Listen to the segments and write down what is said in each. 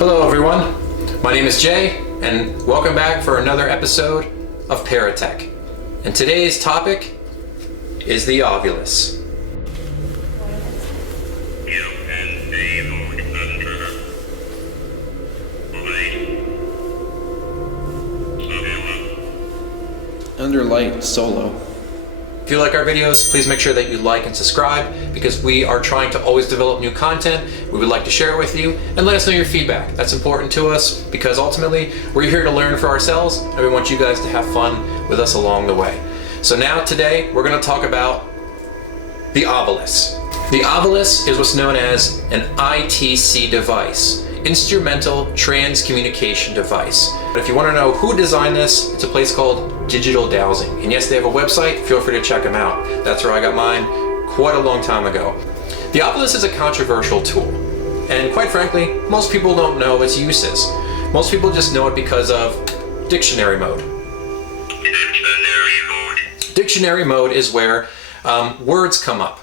Hello everyone, my name is Jay, and welcome back for another episode of ParaTech. And today's topic is the Ovilus. Under light solo. If you like our videos, please make sure that you like and subscribe, because we are trying to always develop new content. We would like to share it with you and let us know your feedback. That's important to us because ultimately we're here to learn for ourselves, and we want you guys to have fun with us along the way. So now today we're going to talk about the Ovilus. The Ovilus is what's known as an ITC device, Instrumental Trans-Communication Device. But if you want to know who designed this, it's a place called Digital Dowsing. And yes, they have a website, feel free to check them out. That's where I got mine quite a long time ago. The Ovilus is a controversial tool, and quite frankly, most people don't know its uses. Most people just know it because of dictionary mode. Dictionary mode is where words come up.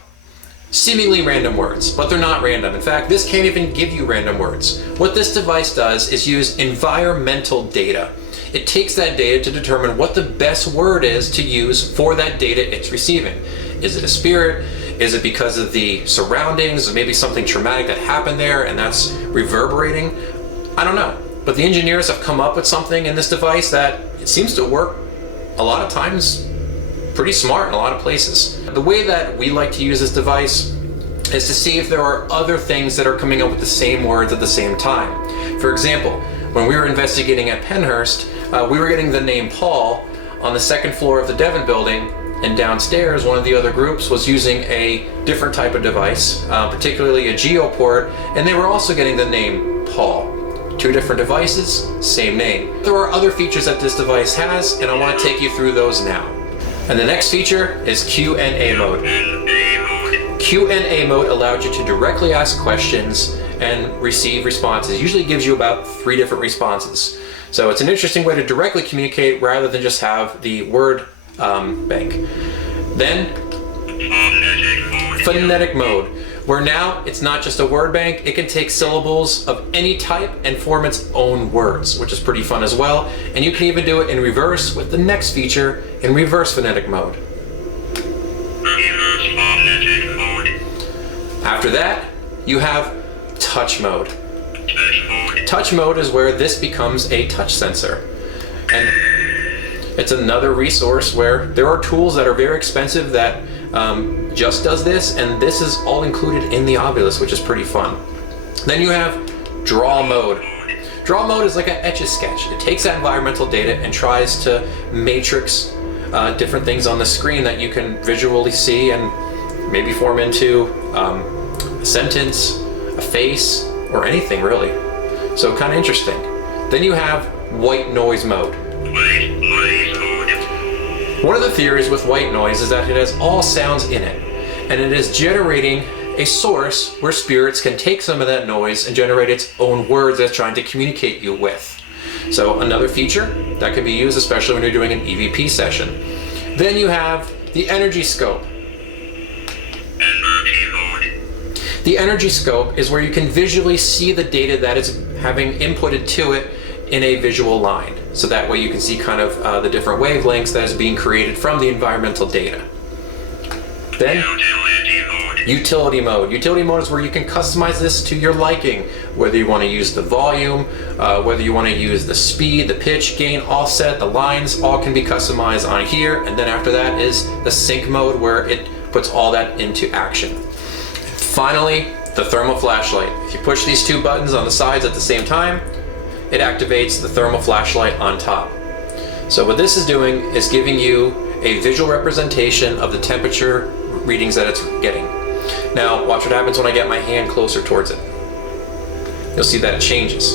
Seemingly random words, but they're not random. In fact, this can't even give you random words. What this device does is use environmental data. It takes that data to determine what the best word is to use for that data it's receiving. Is it a spirit? Is it because of the surroundings, or maybe something traumatic that happened there and that's reverberating? I don't know. But the engineers have come up with something in this device that it seems to work a lot of times pretty smart in a lot of places. The way that we like to use this device is to see if there are other things that are coming up with the same words at the same time. For example, when we were investigating at Penhurst, we were getting the name Paul on the second floor of the Devon building, and downstairs one of the other groups was using a different type of device, particularly a geoport, and they were also getting the name Paul. Two different devices, same name. There are other features that this device has, and I want to take you through those now. And the next feature is Q&A mode. Q&A mode allows you to directly ask questions and receive responses. It usually gives you about 3 different responses. So it's an interesting way to directly communicate rather than just have the word bank. Then, phonetic mode, where now it's not just a word bank, it can take syllables of any type and form its own words, which is pretty fun as well. And you can even do it in reverse with the next feature in reverse phonetic mode. After that, you have touch mode. Touch mode is where this becomes a touch sensor. And it's another resource where there are tools that are very expensive that just does this, and this is all included in the Ovilus, which is pretty fun. Then you have draw mode. Draw mode is like an Etch-a-Sketch. It takes that environmental data and tries to matrix different things on the screen that you can visually see and maybe form into a sentence, a face, or anything really. So kind of interesting. Then you have white noise mode. One of the theories with white noise is that it has all sounds in it, and it is generating a source where spirits can take some of that noise and generate its own words that it's trying to communicate you with. So another feature that can be used especially when you're doing an EVP session. Then you have the energy scope. The energy scope is where you can visually see the data that is having inputted to it in a visual line. So that way you can see kind of the different wavelengths that is being created from the environmental data. Then, utility mode. Utility mode is where you can customize this to your liking, whether you want to use the volume, whether you want to use the speed, the pitch, gain, offset, the lines, all can be customized on here. And then after that is the sync mode, where it puts all that into action. Finally, the thermal flashlight. If you push these 2 buttons on the sides at the same time, it activates the thermal flashlight on top. So what this is doing is giving you a visual representation of the temperature readings that it's getting. Now watch what happens when I get my hand closer towards it. You'll see that it changes.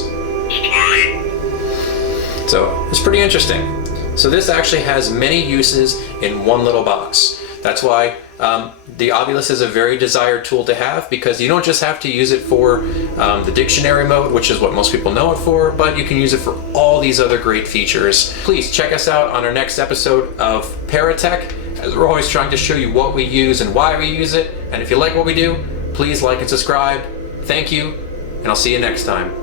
So it's pretty interesting. So this actually has many uses in one little box. That's why the Ovilus is a very desired tool to have, because you don't just have to use it for the dictionary mode, which is what most people know it for, but you can use it for all these other great features. Please check us out on our next episode of ParaTech, as we're always trying to show you what we use and why we use it. And if you like what we do, please like and subscribe. Thank you, and I'll see you next time.